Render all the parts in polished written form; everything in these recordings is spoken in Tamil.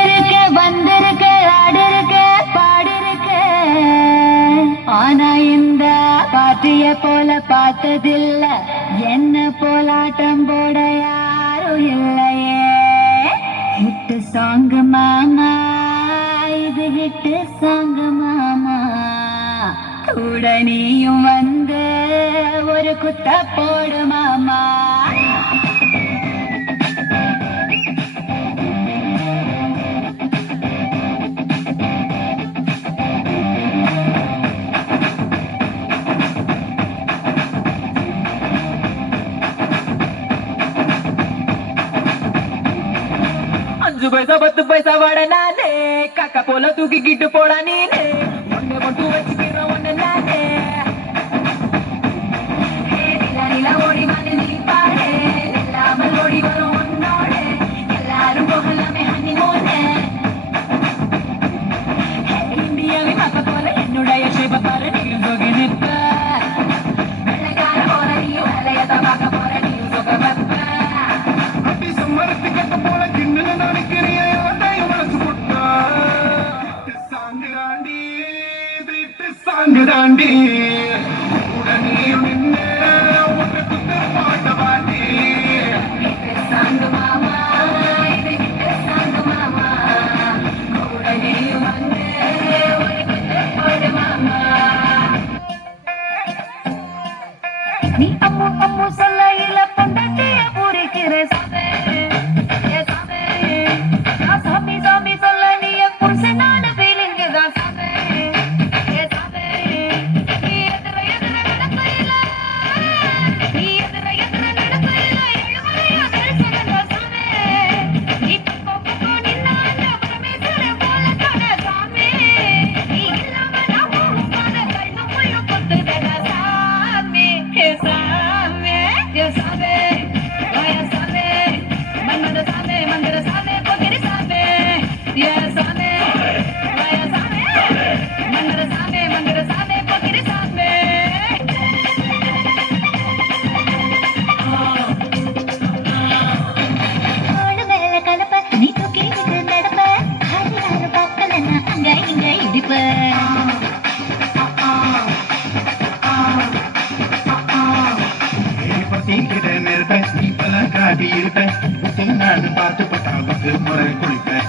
வந்திருக்க வந்திருக்க ஆடிருக்க பாடிருக்க ஆனா இந்த பாட்டிய போல பார்த்ததில்ல என்ன போலாட்டம் போட யாரும் இல்லையே ஹிட்டு சாங் மாமா இது ஹிட்டு சாங் மாமா கூட நீயும் வந்து ஒரு குத்த போடு மாமா அஞ்சு பைசா 10 பைசா வாட நானே காக்கா போல தூக்கிக்கிட்டு போடா நீனே ஒண்ணு மட்டும் வச்சுக்கிறோம் ஒண்ணு நானே நிலா ஓடி வந்து நீ பாடு இல்லாமல் ஓடி வரும் உன்னோடு எல்லாரும் போகலாமே ஹனி மோனே இந்தியாவை பார்க்க போல என்னுடைய ஷேப்ப பாரு நீயும் சொகி நிற்ப வெள்ளைக்கார போல நீயும் வேலையத்தான் பார்க்க போற நீயும் சொக வைப்ப சாங்குதாண்டி உடனே நின்று ஒரு குத்து பாட்ட பாட்டி சாங்கு மாமா இது சாங்கு மாமா உடனே வந்து ஒரு குத்து போடு மாமா நீ அம்மு அம்மு சொல்லையில பொண்டாட்டிய பூரிக்கிற சாமி சாமி நான் சாமி சாமி சொல்ல நீ என் புருஷனான ஃபீலிங் தான் சாமி காட்டி இருப்பேன் நான் பார்த்து பட்டாவுக்கு முறை குளிப்பேன்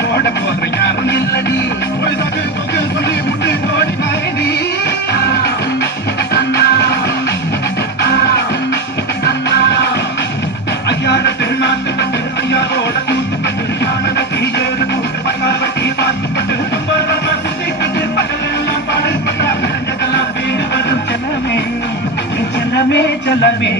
போட போற யாரும் இல்லடி சொல்லி முட்டு ஓடி மாறி ஐயாட திருநாட்டு பட்டு ஐயாவோட கூத்துப்பட்டு யானவட்டி ஏறு கூட்டு பல்லாவட்டி பார்த்துப்பட்டு கும்பரமா சுத்திக்கிட்டு பகலெல்லாம் பாடல் பட்டா பிறந்ததெல்லாம் வீடு வரும் செல்லமே செல்லமே